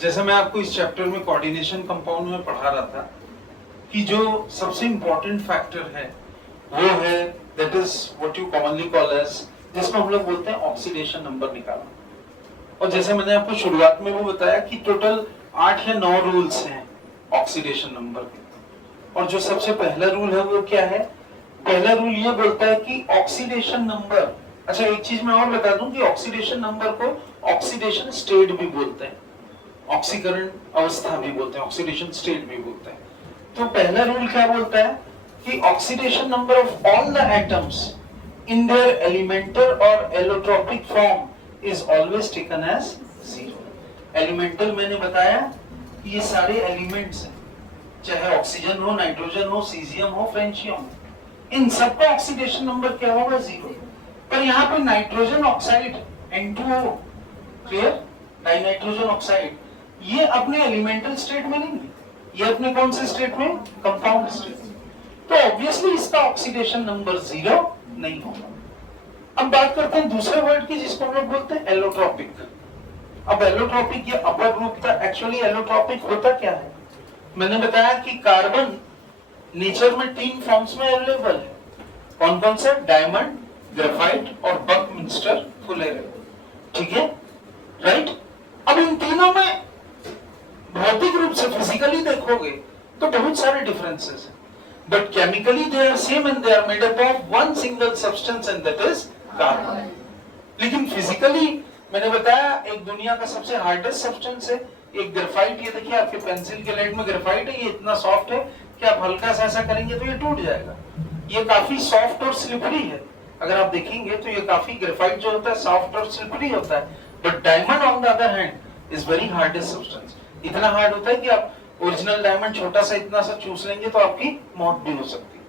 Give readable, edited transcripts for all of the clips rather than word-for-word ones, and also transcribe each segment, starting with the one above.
जैसे मैं आपको इस चैप्टर में कोऑर्डिनेशन कंपाउंड में पढ़ा रहा था कि जो सबसे इंपॉर्टेंट फैक्टर है वो है that is what you commonly call as, जिसको हम लोग बोलते हैं ऑक्सीडेशन नंबर निकालना। और जैसे मैंने आपको शुरुआत में वो बताया कि टोटल 8 या 9 रूल्स हैं ऑक्सीडेशन नंबर के। और जो सबसे पहला रूल है वो क्या है? पहला रूल ये बोलता है कि ऑक्सीडेशन नंबर, अच्छा एक चीज मैं और बता दूं कि ऑक्सीडेशन नंबर को ऑक्सीडेशन स्टेट भी बोलते हैं, ऑक्सीकरण अवस्था भी बोलते हैं, ऑक्सीडेशन स्टेट भी बोलते हैं। तो पहला रूल क्या बोलता है कि oxidation number of all the atoms in their elemental और allotropic form is always taken as 0। Elemental मैंने बताया कि ये सारे एलिमेंट्स हैं, चाहे ऑक्सीजन हो, नाइट्रोजन हो, सीजियम हो, फ्रेंशियम, इन सबका ऑक्सीडेशन नंबर क्या होगा? 0। पर यहाँ पे nitrogen oxide N2O, clear, dinitrogen oxide, ये अपने एलिमेंटल स्टेट में नहीं है, ये अपने कौन से स्टेट में? Compound state. तो ऑब्वियसली इसका ऑक्सीडेशन नंबर 0 नहीं होगा। अब बात करते हैं दूसरे वर्ड की, जिसको हम लोग बोलते हैं एलोट्रोपिक। अब एलोट्रोपिक ये अपर ग्रुप था। एक्चुअली एलोट्रोपिक होता क्या है? मैंने बताया कि कार्बन नेचर में 3 फॉर्म्स में अवेलेबल है। कौन कौन से? डायमंड, ग्रेफाइट और बकमिंस्टर फुलेरे, ठीक है, राइट। अब इन तीनों में भौतिक रूप से फिजिकली देखोगे तो बहुत सारे डिफरेंसेस हैं, but chemically they are same and they are made up of one single substance and that is carbon. लेकिन फिजिकली मैंने बताया एक दुनिया का सबसे हार्डेस्ट सब्सटेंस है एक ग्रेफाइट। ये देखिए आपके पेंसिल के लेड में ग्रेफाइट है, ये इतना सॉफ्ट है कि आप हल्का सा ऐसा करेंगे तो ये टूट जाएगा। ये काफी सॉफ्ट और स्लिपरी है, अगर आप देखेंगे तो ये काफी, ग्रेफाइट जो होता है सॉफ्ट और स्लिपरी होता है, but diamond on the other hand is very hardest substance. इतना हार्ड होता है कि आप ओरिजिनल डायमंड छोटा सा इतना सा चूस लेंगे तो आपकी मौत भी हो सकती है,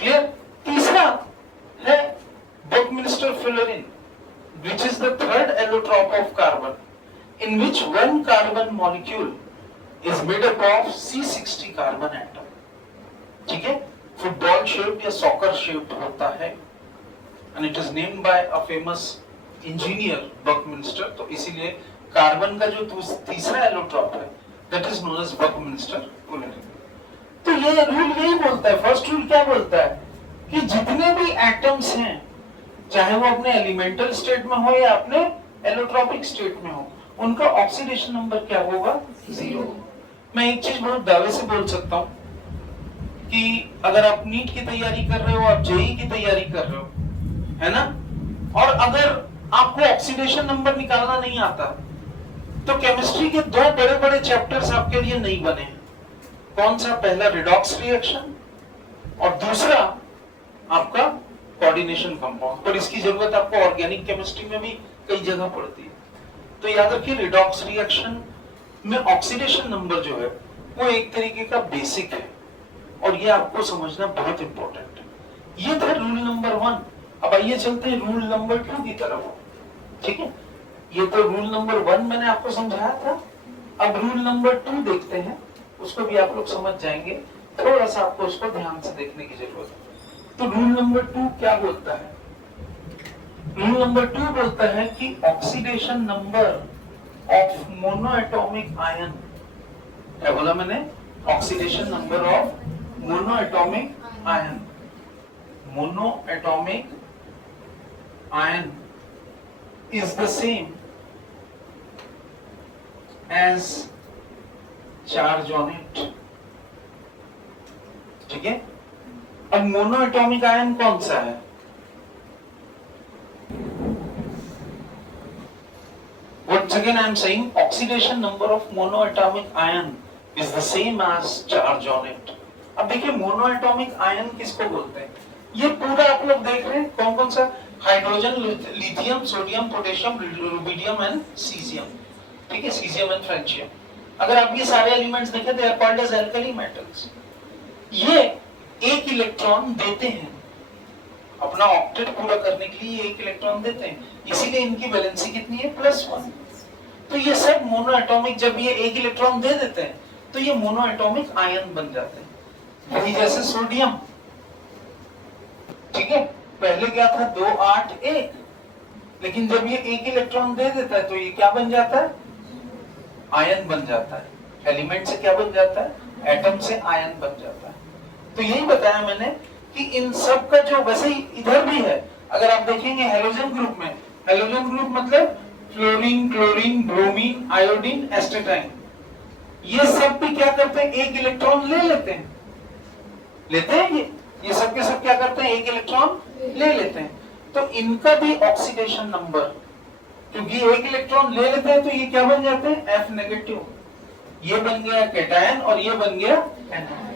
क्लियर। तीसरा है Buckminster fullerene, which is the third allotrope of carbon, in which one carbon molecule is made up of C60 carbon atom, ठीक है, फुटबॉल शेप्ड या सॉकर शेप्ड होता है, and it is named by a famous engineer Buckminster. तो इसीलिए carbon का जो तीसरा एलोट्रोप है that is known as Buckminster fullerene. तो ये रूल यही बोलता है, फर्स्ट रूल क्या बोलता है कि जितने भी एटम्स हैं, चाहे वो अपने एलिमेंटल स्टेट में हो या अपने एलोट्रोपिक स्टेट में हो, उनका ऑक्सीडेशन नंबर क्या होगा? 0। मैं एक चीज बहुत दावे से बोल सकता हूं कि अगर आप नीट की तैयारी कर रहे हो, आप जेई की तैयारी कर रहे हो, है ना, और अगर आपको ऑक्सीडेशन नंबर निकालना नहीं आता तो केमिस्ट्री के 2 बड़े बड़े चैप्टर्स आपके लिए नहीं बने। कौन सा? पहला रिडॉक्स रिएक्शन और दूसरा आपका कोऑर्डिनेशन कंपाउंड। पर इसकी जरूरत आपको ऑर्गेनिक केमिस्ट्री में भी कई जगह पड़ती है। तो याद रखिए रिडॉक्स रिएक्शन में ऑक्सीडेशन नंबर जो है वो एक तरीके का बेसिक है और ये आपको समझना बहुत इंपॉर्टेंट है। ये था रूल नंबर 1। अब आइए चलते हैं रूल नंबर 2 की तरफ, ठीक है। ये तो रूल नंबर 1 मैंने आपको समझाया था। अब रूल नंबर 2 देखते हैं, उसको भी आप लोग समझ जाएंगे, थोड़ा सा आपको उसको ध्यान से देखने की जरूरत है। तो रूल नंबर 2 क्या बोलता है? रूल नंबर 2 बोलता है कि oxidation number of monoatomic ion, क्या बोला मैंने? Oxidation number of monoatomic ion, monoatomic ion is the same as charge on it, ठीक है। अब मोनोएटॉमिक आयन कौन सा है? Once again I am saying oxidation number of monoatomic ion is the same as charge on it। अब देखिए monoatomic ion किसको बोलते हैं? ये पूरा आप लोग देख रहे हैं कौन कौन सा? Hydrogen, lithium, sodium, potassium, rubidium and caesium, ठीक है, सीजियम एंड फ्रेंशियम। अगर आप ये सारे एलिमेंट्स देखें they are called as alkali metals. ये एक इलेक्ट्रॉन देते हैं, अपना ऑक्टेट पूरा करने के लिए एक इलेक्ट्रॉन देते हैं, इसीलिए इनकी वैलेंसी कितनी है? +1। तो ये सब मोनोएटॉमिक, जब ये एक इलेक्ट्रॉन दे देते हैं तो ये मोनोएटॉमिक आयन बन जाते हैं। वही जैसे सोडियम, ठीक है, पहले क्या था? 2 8 1, लेकिन जब ये एक इलेक्ट्रॉन दे देता है तो ये क्या बन जाता है? आयन बन जाता है। एलिमेंट से क्या बन जाता है? एटम से आयन बन जाता है। तो यही बताया मैंने कि इन सब का जो वैसे ही इधर भी है, अगर आप देखेंगे हेलोजन ग्रुप में, हेलोजन ग्रुप मतलब fluorine, chlorine, bromine, iodine, astatine, ये सब भी क्या करते हैं? एक इलेक्ट्रॉन ले लेते हैं, लेते हैं ये सब के सब क्या करते हैं? एक इलेक्ट्रॉन ले लेते हैं। तो इनका भी ऑक्सीडेशन नंबर, क्योंकि एक इलेक्ट्रॉन ले लेते हैं तो ये क्या बन जाते हैं? F नेगेटिव, ये बन गया कैटायन और ये बन गया एनायन।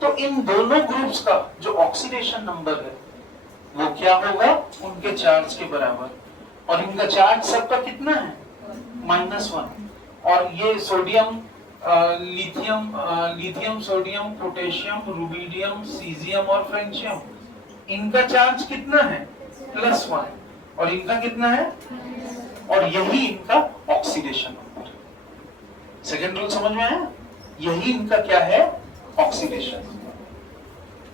तो इन दोनों ग्रुप्स का जो ऑक्सीडेशन नंबर है वो क्या होगा? उनके चार्ज के बराबर। और इनका चार्ज सबका कितना है? -1। और ये sodium, lithium, sodium, potassium, rubidium, caesium और फ्रेंशियम, इनका चार्ज कितना है? +1। और इनका कितना है? और यही इनका ऑक्सीडेशन नंबर। सेकेंड रूल समझ में आया? यही इनका क्या है? ऑक्सीडेशन।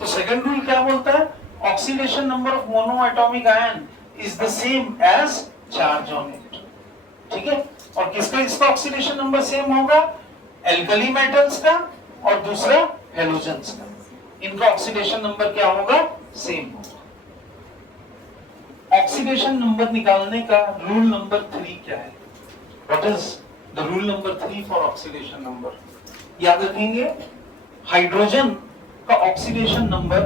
तो सेकेंड रूल क्या बोलता है? Oxidation number of mono atomic ion is the same as charge on it. ठीक है? और किसका इसका ऑक्सीडेशन नंबर सेम होगा? एल्कली मेटल्स का और दूसरा हेलोजन्स का। इनका ऑक्सीडेशन नंबर क्या होगा? सेम। ऑक्सीडेशन नंबर निकालने का रूल नंबर 3 क्या है? What is the rule number 3 for oxidation number? याद रखेंगे, हाइड्रोजन का ऑक्सीडेशन नंबर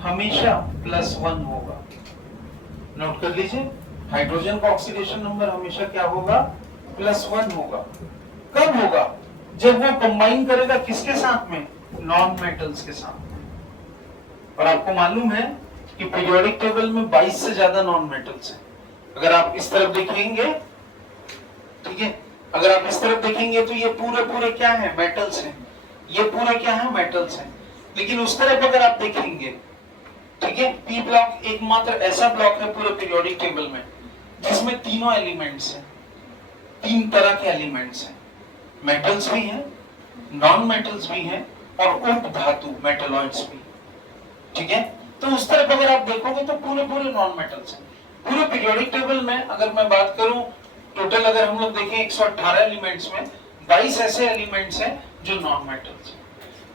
हमेशा +1 होगा। नोट कर लीजिए, हाइड्रोजन का ऑक्सीडेशन नंबर हमेशा क्या होगा? +1 होगा। कब होगा? जब वो कंबाइन करेगा किसके साथ में? नॉन मेटल्स के साथ में। और आपको मालूम है कि पीरियोडिक टेबल में 22 से ज्यादा नॉन मेटल्स हैं। अगर आप इस तरफ देखेंगे, ठीक है, अगर आप इस तरफ देखेंगे तो ये पूरे क्या है? मेटल्स हैं। ये पूरे क्या है? मेटल्स हैं। लेकिन उस तरफ अगर आप देखेंगे, ठीक है, पी ब्लॉक एकमात्र ऐसा ब्लॉक है पूरे पीरियोडिक टेबल में जिसमें तीनों एलिमेंट्स हैं, 3 तरह के एलिमेंट्स हैं। मेटल्स भी हैं, नॉन मेटल्स भी हैं और उप धातु मेटलॉइड्स भी। ठीक है? तो उस तरफ अगर आप देखोगे तो पूरे नॉन मेटल्स हैं। पूरे पीरियोडिक टेबल में अगर मैं बात करूं, टोटल अगर हम लोग देखें 118 एलिमेंट्स में 22 ऐसे एलिमेंट्स हैं जो नॉन मेटल्स हैं।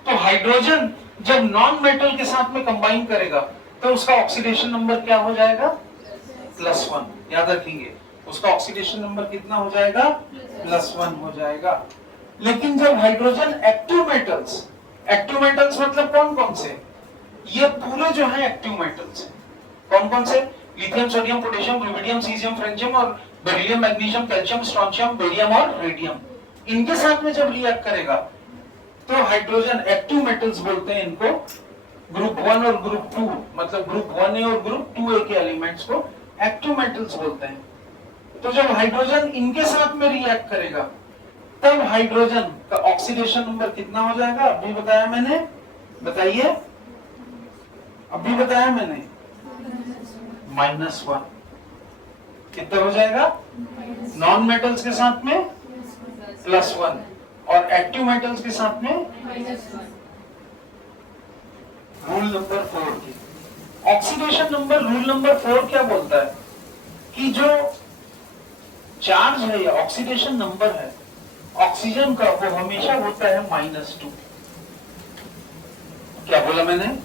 तो हाइड्रोजन जब नॉन मेटल के साथ में कंबाइन करेगा तो उसका ऑक्सीडेशन नंबर क्या हो जाएगा? +1। याद रखेंगे, उसका ऑक्सीडेशन नंबर कितना हो जाएगा? +1 हो जाएगा। लेकिन जब हाइड्रोजन एक्टिव मेटल्स मतलब कौन से? ये पूरे जो है एक्टिव मेटल्स हैं। कौन से? Lithium, sodium, potassium, rubidium, caesium, francium और beryllium, magnesium, calcium, strontium, barium और रेडियम, इनके साथ में जब रिएक्ट करेगा तो हाइड्रोजन एक्टिव मेटल्स बोलते हैं इनको। ग्रुप 1 और ग्रुप 2 मतलब ग्रुप 1A और ग्रुप 2A के एलिमेंट्स को एक्टिव मेटल्स बोलते हैं। तो जब हाइड्रोजन इनके साथ में रिएक्ट करेगा तब हाइड्रोजन का ऑक्सीडेशन नंबर कितना हो जाएगा? अभी बताया मैंने, बताइए, अभी बताया मैंने, -1। कितना हो जाएगा? नॉन मेटल्स के साथ में +1 और एक्टिव मेटल्स के साथ में -1। रूल नंबर 4 की ऑक्सीडेशन नंबर, रूल नंबर 4 क्या बोलता है कि जो चार्ज है या ऑक्सीडेशन नंबर है ऑक्सीजन का, वो हमेशा होता है -2। क्या बोला मैंने?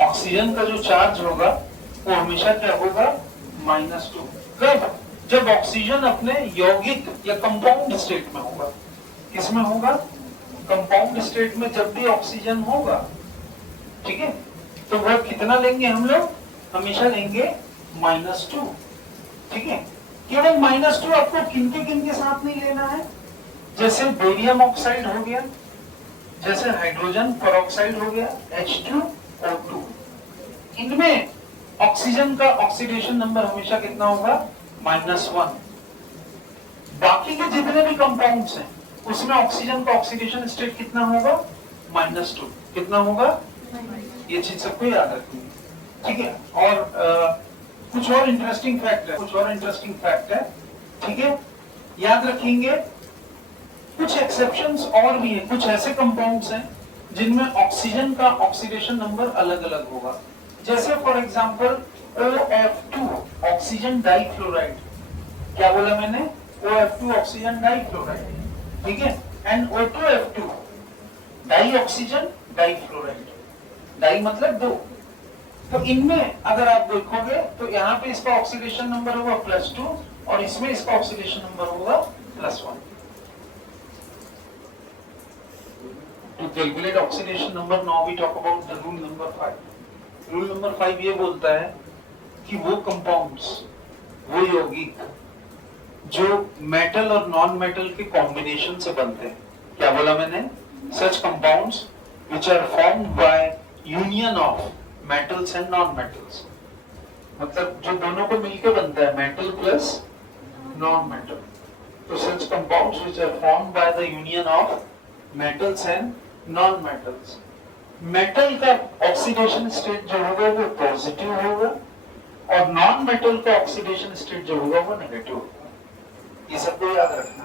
ऑक्सीजन का जो चार्ज होगा वो हमेशा क्या होगा? -2। कब? जब ऑक्सीजन अपने यौगिक या कंपाउंड स्टेट में होगा। किसमें होगा? कंपाउंड स्टेट में जब भी ऑक्सीजन होगा, ठीक है, तो वह कितना लेंगे हम लोग? हमेशा लेंगे -2। ठीक है? केवल -2 आपको किनके साथ नहीं लेना है? जैसे बेरियम ऑक्साइड हो गया, जैसे हाइड्रोजन पेरोक्साइड हो गया H2O2, इनमें ऑक्सीजन का ऑक्सीडेशन नंबर हमेशा कितना होगा? -1। बाकी के जितने भी कंपाउंड्स हैं उसमें ऑक्सीजन का ऑक्सीडेशन स्टेट कितना होगा? -2। कितना होगा? ये चीज सबको याद रखनी है। ठीक है? और कुछ और इंटरेस्टिंग फैक्ट है, ठीक है, याद रखेंगे। कुछ एक्सेप्शंस और भी हैं, कुछ ऐसे कंपाउंड्स हैं जिनमें ऑक्सीजन का ऑक्सीडेशन नंबर अलग अलग होगा। जैसे for example OF2 oxygen difluoride. क्या बोला मैंने? OF2 oxygen difluoride. ठीक है, NO2F2 di oxygen di fluoride, di मतलब दो। तो इनमें अगर आप देखोगे तो यहाँ पे इसका ऑक्सीडेशन नंबर होगा +2 और इसमें इसका ऑक्सीडेशन नंबर होगा +1। To calculate oxidation number, now we talk about the rule number 5. Rule number 5 ये बोलता है कि वो कंपाउंड्स, वो यौगिक जो मेटल और नॉन मेटल के कॉम्बिनेशन से बनते हैं, क्या बोला मैंने? Such compounds which are formed by union of metals and non-metals, मतलब जो दोनों को मिलके बनता है, मेटल प्लस नॉन मेटल। तो such compounds which are formed by the union of metals and non-metals, metal का ऑक्सीडेशन स्टेट जो होगा वो पॉजिटिव होगा और नॉन मेटल का ऑक्सीडेशन स्टेट जो होगा वो नेगेटिव होगा। ये सबको याद रखना,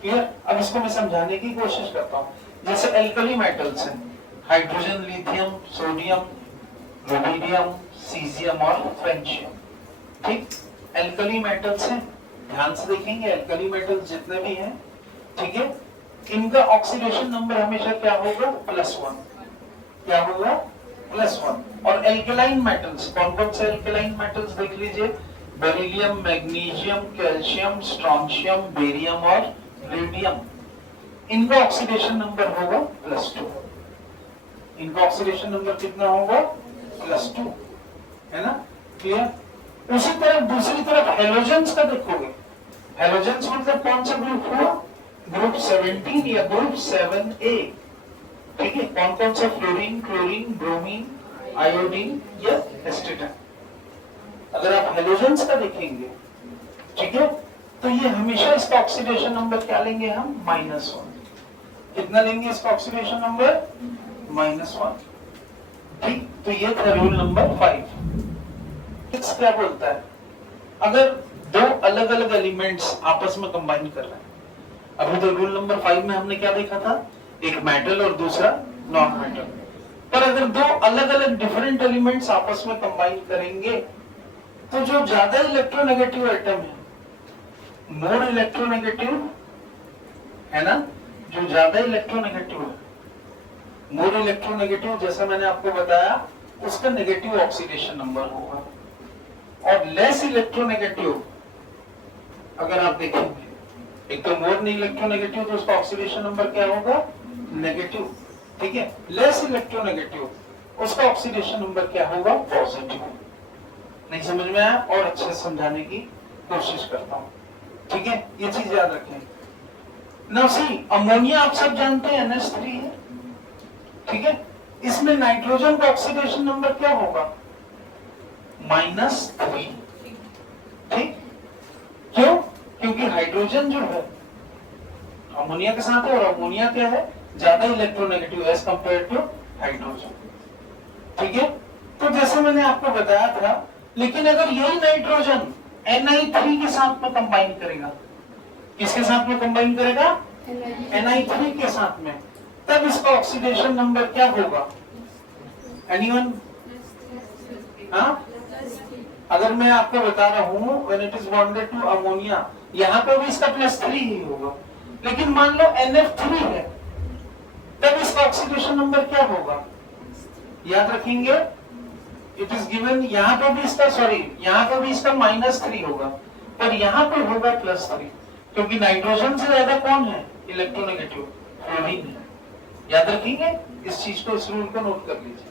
क्लियर? अब इसको मैं समझाने की कोशिश करता हूँ। जैसे एल्कली मेटल्स हैं, hydrogen, lithium, sodium, rubidium, caesium और फ्रेंशियम, ठीक? एल्कली मेटल्स हैं, ध्यान से देखेंगे एल्कली मेटल्स जितने भी हैं, ठीक है, इनका ऑक्सीडेशन नंबर हमेशा क्या होगा? +1। क्या होगा? +1। और एल्कलाइन मेटल्स, कौन कौन से एल्कलाइन मेटल्स देख लीजिए, beryllium, magnesium, calcium, strontium, barium और रेडियम, इनका ऑक्सीडेशन नंबर होगा +2। इनका ऑक्सीडेशन नंबर कितना होगा? +2, है ना? क्लियर? उसी तरह दूसरी तरफ हेलोजेंस का देखोगे, हेलोजेंस मतलब कौन सा ग्रुप हुआ? ग्रुप 17 या ग्रुप 7A, ठीक है? कौन कौन सा? फ्लोरीन, क्लोरीन, ब्रोमीन, आयोडीन या एस्टेटाइन। अगर आप हेलोजेंस का देखेंगे, ठीक है, तो ये हमेशा इसका ऑक्सीडेशन नंबर क्या लेंगे हम? -1। कितना लेंगे इसका ऑक्सीडेशन नंबर? -1, ठीक? तो ये था रूल नंबर 5। क्या बोलता है? अगर दो अलग अलग एलिमेंट्स आपस में कंबाइन कर रहे हैं, अभी तो रूल नंबर 5 में हमने क्या देखा था? एक मेटल और दूसरा नॉन मेटल। पर अगर दो अलग अलग डिफरेंट एलिमेंट्स आपस में कंबाइन करेंगे तो जो ज्यादा इलेक्ट्रोनेगेटिव एटम है, मोर इलेक्ट्रोनेगेटिव, है ना, जो ज्यादा इलेक्ट्रोनेगेटिव है, मोर इलेक्ट्रोनेगेटिव, जैसा मैंने आपको बताया, उसका नेगेटिव ऑक्सीडेशन नंबर होगा। और लेस इलेक्ट्रोनेगेटिव अगर आप देखेंगे, एक तो मोर नहीं इलेक्ट्रोनेगेटिव तो उसका ऑक्सीडेशन नंबर क्या होगा? नेगेटिव, ठीक है? लेस इलेक्ट्रोनेगेटिव, उसका ऑक्सीडेशन नंबर क्या होगा? पॉजिटिव। नहीं समझ में आया? और अच्छे से समझाने की कोशिश करता हूँ, ठीक है? ये चीज याद रखें। नाउ सी, अमोनिया आप सब जानते हैं NH3 है, ठीक है? इसमें नाइट्रोजन का ऑक्सीडेशन नंबर क्या होगा? -3, ठीक? क्यों? क्योंकि हाइड्रोजन जो है अमोनिया के साथ है और अमोनिया क्या है? ज्यादा electronegative as compare to hydrogen, ठीक है? तो जैसे मैंने आपको बताया था, लेकिन अगर यही नाइट्रोजन Ni3 के साथ में कंबाइन करेगा, किसके साथ में कंबाइन करेगा? Ni3 के साथ में, तब इसका ऑक्सीडेशन नंबर क्या होगा? एनीवन? हाँ, अगर मैं आपको बता रहा हूँ when it is bonded to ammonia, यहाँ पे भी इसका +3 ही होगा, लेकिन मान लो NF3 है, तब इसका ऑक्सीडेशन नंबर क्या होगा? याद रखेंगे, इट इज गिवन, यहाँ पे भी इसका, सॉरी, यहाँ पे भी इसका -3 होगा, पर यहाँ पे होगा +3, क्योंकि नाइट्रोजन से ज्यादा कौन है इलेक्ट्रोनेगेटिव? फ्लोरीन है। याद रखेंगे इस चीज को, इस रूल को नोट कर लीजिए,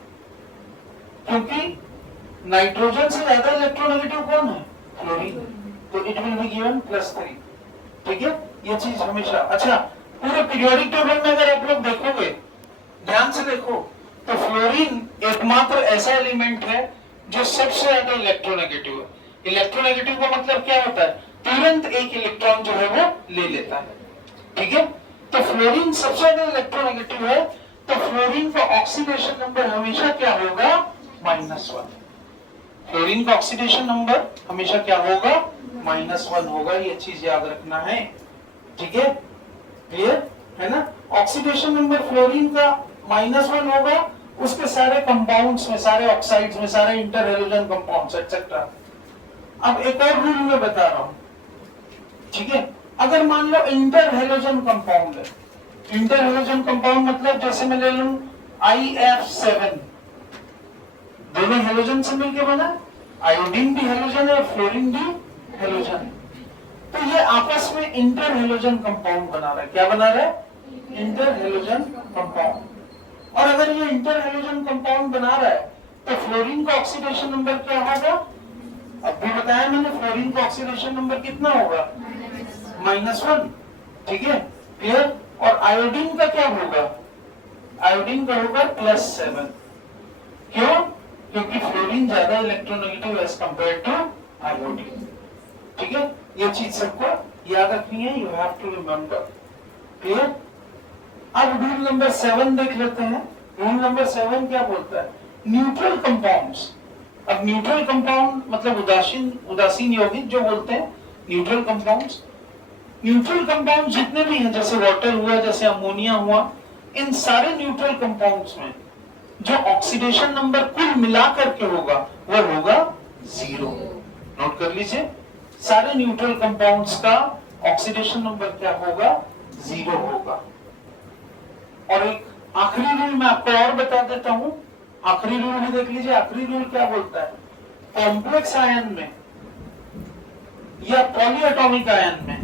क्योंकि नाइट्रोजन से ज्यादा इलेक्ट्रोनेगेटिव कौन है? फ्लोरीन, तो इट विल बी गिवन +3, ठीक है? ये चीज हमेशा। अच्छा, पूरे पीरियोडिक टेबल में अगर आप लोग देखोगे, ध्यान से देखो, तो फ्लोरीन एकमात्र ऐसा एलिमेंट है जो सबसे ज्यादा इलेक्ट्रोनेगेटिव है। इलेक्ट्रोनेगेटिव का मतलब क्या होता है? तुरंत एक इलेक्ट्रॉन जो है वो ले लेता है, ठीक है? तो फ्लोरीन सबसे ज्यादा इलेक्ट्रोनेगेटिव है, तो फ्लोरीन का ऑक्सीडेशन नंबर हमेशा क्या होगा? -1। फ्लोरीन का ऑक्सीडेशन नंबर हमेशा क्या होगा? -1 होगा। ये चीज याद रखना है, ठीक है? क्लियर है ना? ऑक्सीडेशन नंबर फ्लोरीन का -1 होगा, उसके सारे कंपाउंड्स में, सारे ऑक्साइड्स में, सारे इंटरहेलोजन कंपाउंड्स एक्सेट्रा। अब एक और रूल मैं बता रहा हूं, ठीक है? अगर मान लो इंटर हेलोजन कंपाउंड है, इंटर हेलोजन कंपाउंड मतलब जैसे मैं ले लूं IF7, दोनों हेलोजन से मिलकर बना, आयोडीन भी हेलोजन है, फ्लोरीन भी हेलोजन है, तो ये आपस में इंटर हेलोजन कंपाउंड बना रहा है। क्या बना रहा है? Inter halogen compound. और अगर ये इंटर हेलोजन कंपाउंड बना रहा है तो फ्लोरीन का ऑक्सीडेशन नंबर क्या होगा? अब भी बताया मैंने, फ्लोरीन का ऑक्सीडेशन नंबर कितना होगा? -1, ठीक है, क्लियर। और आयोडीन का क्या होगा? आयोडीन का होगा +7। क्यों? क्योंकि फ्लोरीन ज्यादा electronegative as compare to iodine, ठीक है। ये चीज सबको याद रखनी है, you have to remember, clear. अब रूल नंबर 7 देख लेते हैं। रूल नंबर 7 क्या बोलता है? Neutral compounds. अब न्यूट्रल कंपाउंड मतलब उदासीन यौगिक जो बोलते हैं न्यूट्रल कंपाउंड्स। न्यूट्रल कंपाउंड जितने भी हैं, जैसे वाटर हुआ, जैसे अमोनिया हुआ, इन सारे न्यूट्रल कंपाउंड्स में जो ऑक्सीडेशन नंबर कुल मिलाकर के होगा वो होगा 0। नोट कर लीजिए, सारे न्यूट्रल कंपाउंड्स का ऑक्सीडेशन नंबर क्या होगा? 0 होगा। और एक आखिरी रूल मैं आपको और बता देता हूं, आखिरी रूल भी देख लीजिए। आखिरी रूल क्या बोलता है? कॉम्प्लेक्स आयन में या पॉलीएटॉमिक आयन में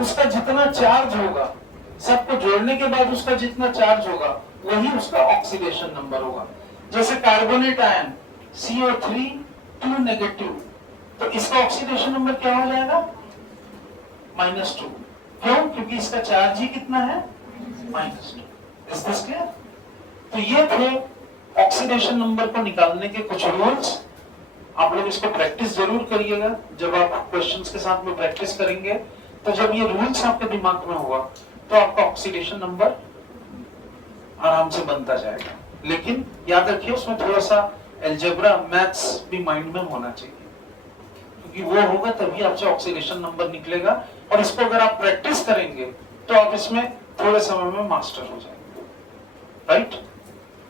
उसका जितना चार्ज होगा, सबको जोड़ने के बाद उसका जितना चार्ज होगा वही उसका ऑक्सीडेशन नंबर होगा। जैसे कार्बोनेट आयन CO3 2 नेगेटिव, तो इसका ऑक्सीडेशन नंबर क्या हो जाएगा? -2। क्यों? क्योंकि इसका चार्ज ही कितना है? -2। Is this clear? तो ये थे ऑक्सीडेशन नंबर को निकालने के कुछ रूल्स। आप लोग इसको प्रैक्टिस जरूर करिएगा। जब आप क्वेश्चंस के साथ में प्रैक्टिस करेंगे तो जब ये रूल्स आपके दिमाग में होगा तो आपका ऑक्सीडेशन नंबर आराम से बनता जाएगा। लेकिन याद रखिए उसमें थोड़ा सा अलजेब्रा, मैथ्स भी माइंड में होना चाहिए, क्योंकि वो होगा तभी आपसे ऑक्सीडेशन नंबर निकलेगा। और इसको अगर आप प्रैक्टिस करेंगे तो आप इसमें थोड़े समय में मास्टर हो जाएंगे, राइट।